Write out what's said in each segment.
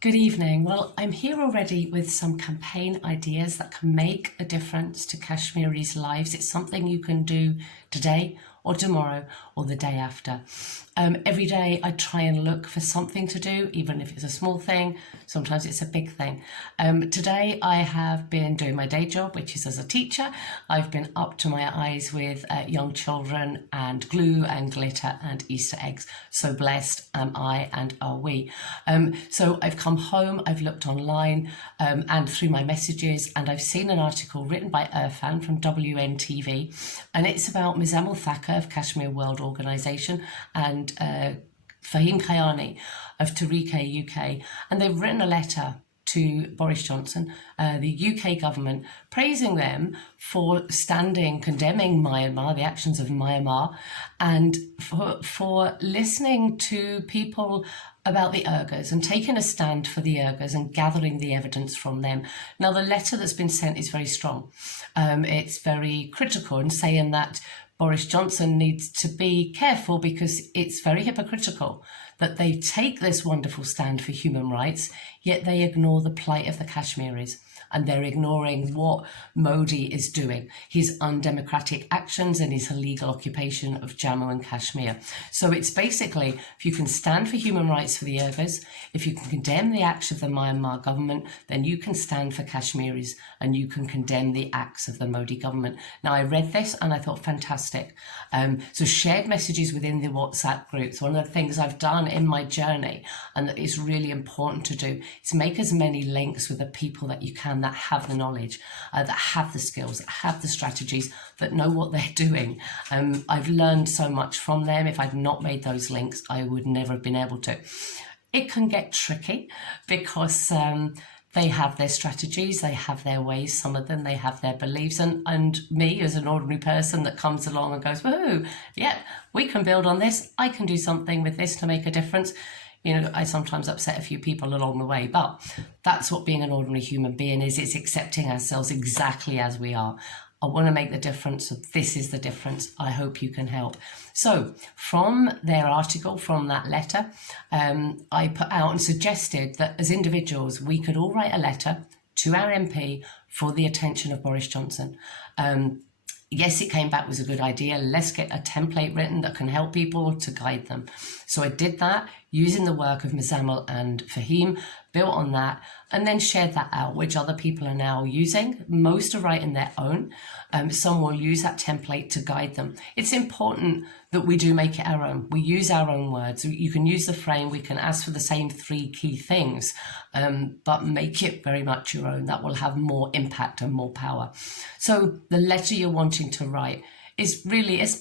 Good evening. Well, I'm here already with some campaign ideas that can make a difference to Kashmiris' lives. It's something you can do today or tomorrow or the day after. Every day I try and look for something to do, even if it's a small thing. Sometimes it's a big thing. Today I have been doing my day job, which is as a teacher. I've been up to my eyes with young children and glue and glitter and Easter eggs. So blessed am I and are we. So I've come home, I've looked online and through my messages, and I've seen an article written by Irfan from WNTV, and it's about Mizamul Thacker of Kashmir World Organisation and Fahim Kayani of Tariqa UK, and they've written a letter to Boris Johnson, the UK government, praising them for condemning Myanmar, the actions of Myanmar, and for listening to people about the Uyghurs and taking a stand for the Uyghurs and gathering the evidence from them. Now, the letter that's been sent is very strong. It's very critical and saying that Boris Johnson needs to be careful because it's very hypocritical that they take this wonderful stand for human rights, yet they ignore the plight of the Kashmiris, and they're ignoring what Modi is doing, his undemocratic actions and his illegal occupation of Jammu and Kashmir. So it's basically, if you can stand for human rights for the Uyghurs, if you can condemn the acts of the Myanmar government, then you can stand for Kashmiris and you can condemn the acts of the Modi government. Now, I read this and I thought, fantastic. So shared messages within the WhatsApp groups, one of the things I've done in my journey and that is really important to do is make as many links with the people that you can that have the knowledge, that have the skills, that have the strategies, that know what they're doing. I've learned so much from them. If I'd not made those links, I would never have been able to. It can get tricky because they have their strategies, they have their ways, some of them, they have their beliefs. And me as an ordinary person that comes along and goes, woohoo, yeah, we can build on this. I can do something with this to make a difference. You know, I sometimes upset a few people along the way, but that's what being an ordinary human being is. It's accepting ourselves exactly as we are. I want to make the difference, so this is the difference. I hope you can help. So from their article, from that letter, I put out and suggested that as individuals, we could all write a letter to our MP for the attention of Boris Johnson. Yes, it came back was a good idea. Let's get a template written that can help people to guide them. So I did that using the work of Mizamul and Fahim, built on that, and then shared that out, which other people are now using. Most are writing their own. Some will use that template to guide them. It's important that we do make it our own. We use our own words. You can use the frame. We can ask for the same 3 key things, but make it very much your own. That will have more impact and more power. So the letter you're wanting to write is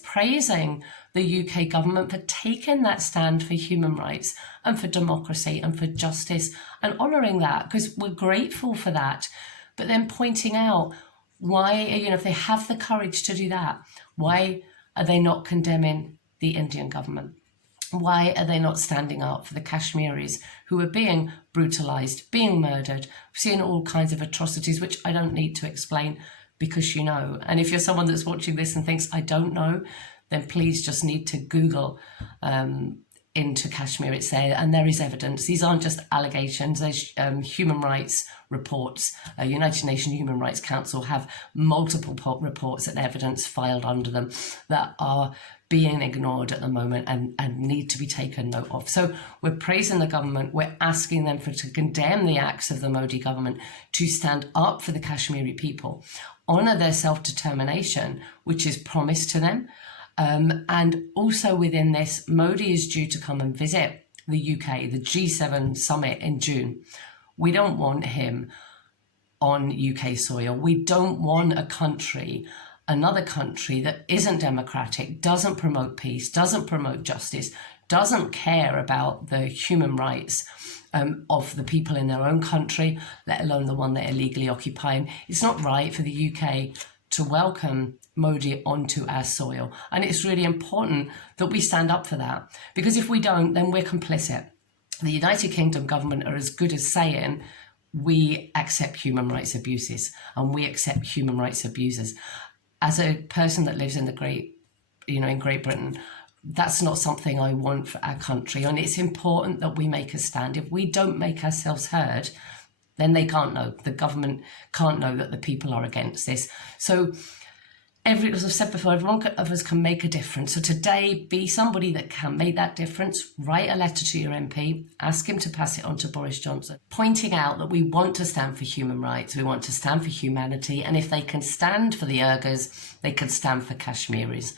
praising the UK government for taking that stand for human rights and for democracy and for justice and honouring that, because we're grateful for that, but then pointing out why, if they have the courage to do that, why are they not condemning the Indian government? Why are they not standing up for the Kashmiris who are being brutalised, being murdered, seeing all kinds of atrocities, which I don't need to explain because you know. And if you're someone that's watching this and thinks, I don't know, then please just need to Google into Kashmir. It's there, and there is evidence. These aren't just allegations. There's human rights reports. United Nations Human Rights Council have multiple reports and evidence filed under them that are being ignored at the moment and need to be taken note of. So we're praising the government. We're asking them to condemn the acts of the Modi government, to stand up for the Kashmiri people, honour their self-determination, which is promised to them. And also within this, Modi is due to come and visit the UK, the G7 summit in June. We don't want him on UK soil. We don't want another country that isn't democratic, doesn't promote peace, doesn't promote justice, doesn't care about the human rights of the people in their own country, let alone the one they're illegally occupying. It's not right for the UK to welcome Modi onto our soil. And it's really important that we stand up for that, because if we don't, then we're complicit. The United Kingdom government are as good as saying, we accept human rights abuses and we accept human rights abusers. As a person that lives in in Great Britain, that's not something I want for our country. And it's important that we make a stand. If we don't make ourselves heard, then they can't know. The government can't know that the people are against this. So as I've said before, everyone of us can make a difference. So today, be somebody that can make that difference. Write a letter to your MP, ask him to pass it on to Boris Johnson, pointing out that we want to stand for human rights, we want to stand for humanity, and if they can stand for the Uyghurs, they can stand for Kashmiris.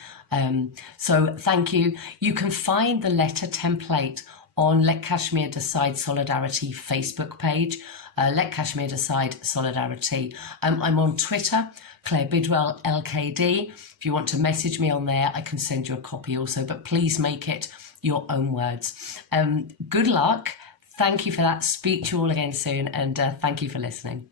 So thank you. You can find the letter template on Let Kashmir Decide Solidarity Facebook page. Let Kashmir Decide Solidarity. I'm on Twitter, Claire Bidwell LKD. If you want to message me on there, I can send you a copy also, but please make it your own words. Good luck. Thank you for that. Speak to you all again soon, and thank you for listening.